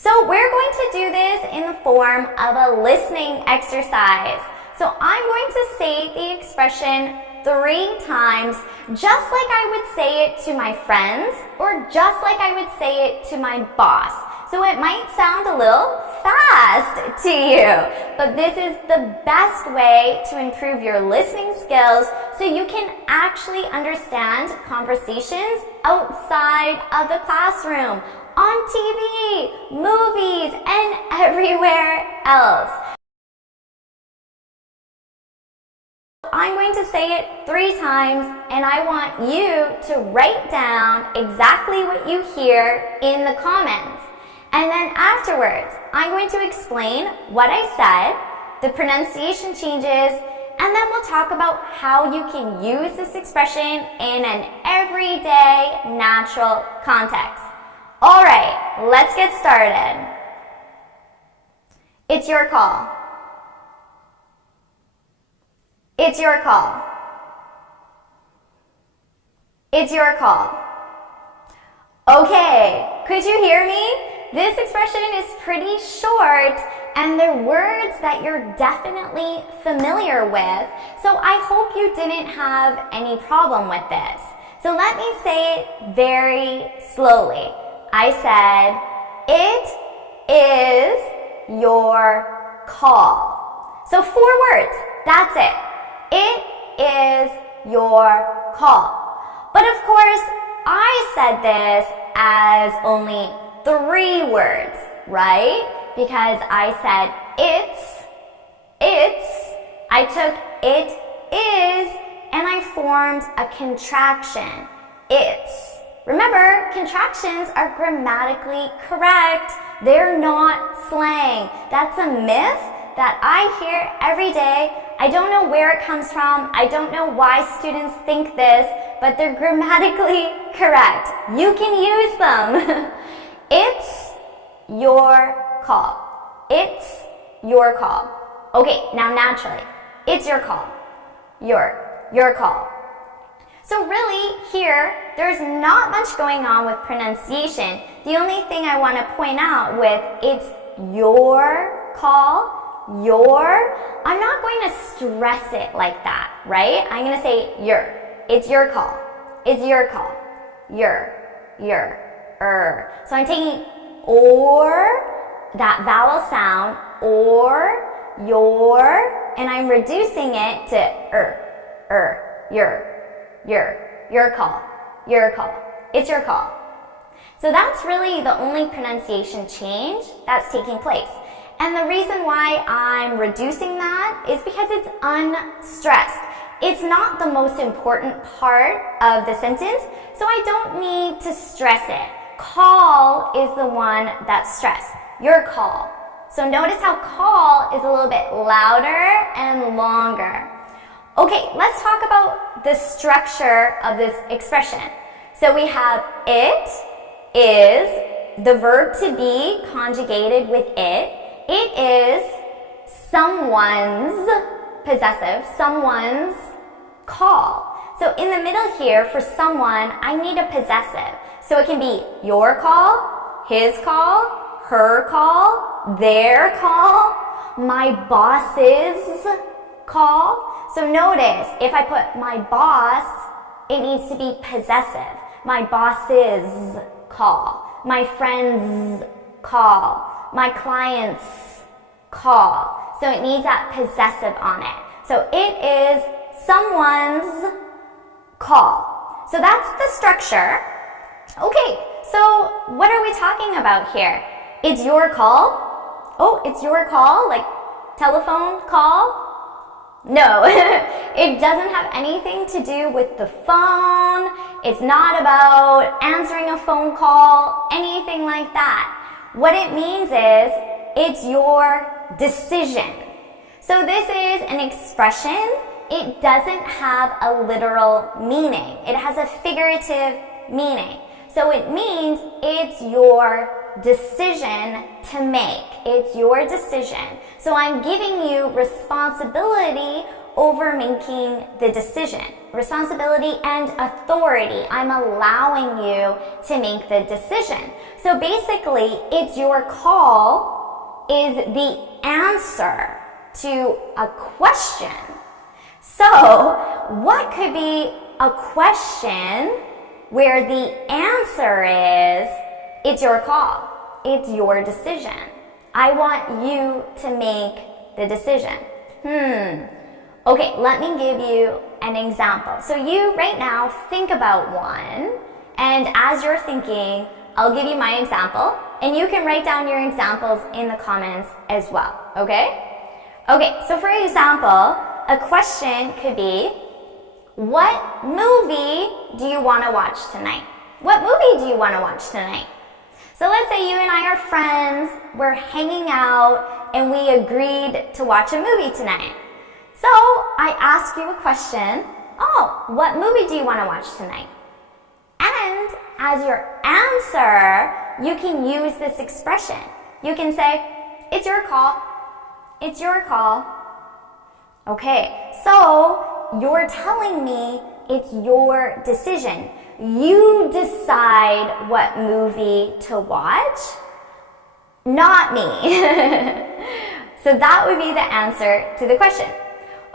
So we're going to do this in the form of a listening exercise. So I'm going to say the expression 3 times, just like I would say it to my friends or just like I would say it to my boss. So it might sound a little fast to you, but this is the best way to improve your listening skills so you can actually understand conversations outside of the classroom, on TV, movies, and everywhere else. I'm going to say it 3 times, and I want you to write down exactly what you hear in the comments. And then afterwards, I'm going to explain what I said, the pronunciation changes, and then we'll talk about how you can use this expression in an everyday, natural context. All right, let's get started. It's your call. It's your call. It's your call. Okay, could you hear me? This expression is pretty short and they're words that you're definitely familiar with, so I hope you didn't have any problem with this. So let me say it very slowly. I said, it is your call. So 4 words, that's it. It is your call. But of course, I said this as only 3 words, right? Because I said it's, I took it is, and I formed a contraction, it's. Remember, contractions are grammatically correct. They're not slang. That's a myth that I hear every day. I don't know where it comes from. I don't know why students think this, but they're grammatically correct. You can use them. It's your call. It's your call. Okay, now naturally, it's your call. Your call. So really, here, there's not much going on with pronunciation. The only thing I want to point out with it's your call, I'm not going to stress it like that, right? I'm going to say your. It's your call. It's your call. Your. So I'm taking or, that vowel sound, or, your, and I'm reducing it to your call. It's your call. So that's really the only pronunciation change that's taking place. And the reason why I'm reducing that is because it's unstressed. It's not the most important part of the sentence, so I don't need to stress it. Call is the one that's stressed. Your call. So notice how call is a little bit louder and longer. Okay, let's talk about the structure of this expression. So we have it is, the verb to be conjugated with it. It is someone's, possessive, someone's call. So in the middle here, for someone, I need a possessive. So it can be your call, his call, her call, their call, my boss's call. So notice, if I put my boss, it needs to be possessive. My boss's call, my friend's call, my client's call. So it needs that possessive on it. So it is someone's call. So that's the structure. Okay, so what are we talking about here? It's your call. Oh, it's your call, like telephone call? No, it doesn't have anything to do with the phone. It's not about answering a phone call, anything like that. What it means is, it's your decision. So this is an expression. It doesn't have a literal meaning. It has a figurative meaning. So it means it's your decision to make. It's your decision. So I'm giving you responsibility over making the decision. responsibility, and authority. I'm allowing you to make the decision. So basically, it's your call is the answer to a question. So, what could be a question where the answer is, it's your call, it's your decision. I want you to make the decision. Okay, let me give you an example. So you right now think about one, and as you're thinking, I'll give you my example, and you can write down your examples in the comments as well, okay? Okay, so for example, a question could be, what movie do you want to watch tonight? What movie do you want to watch tonight? So let's say you and I are friends, we're hanging out, and we agreed to watch a movie tonight. So I ask you a question, what movie do you want to watch tonight? And as your answer, you can use this expression. You can say, it's your call. It's your call. Okay, so you're telling me it's your decision. You decide what movie to watch, not me. So that would be the answer to the question.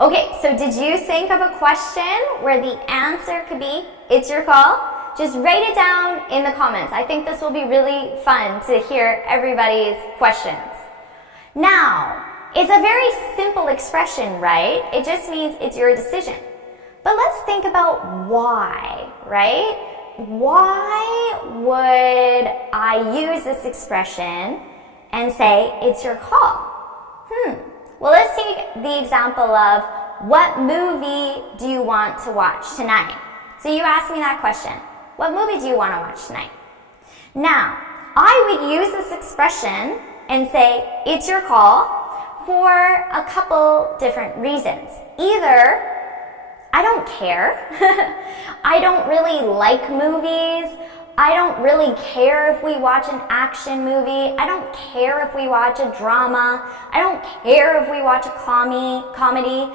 Okay, so did you think of a question where the answer could be, it's your call? Just write it down in the comments. I think this will be really fun to hear everybody's questions. Now, it's a very simple expression, right? It just means it's your decision. But let's think about why, right? Why would I use this expression and say it's your call? Well, let's take the example of what movie do you want to watch tonight? So you asked me that question. What movie do you want to watch tonight? Now, I would use this expression and say it's your call for a couple different reasons. Either I don't care. I don't really like movies. I don't really care if we watch an action movie. I don't care if we watch a drama. I don't care if we watch a comedy.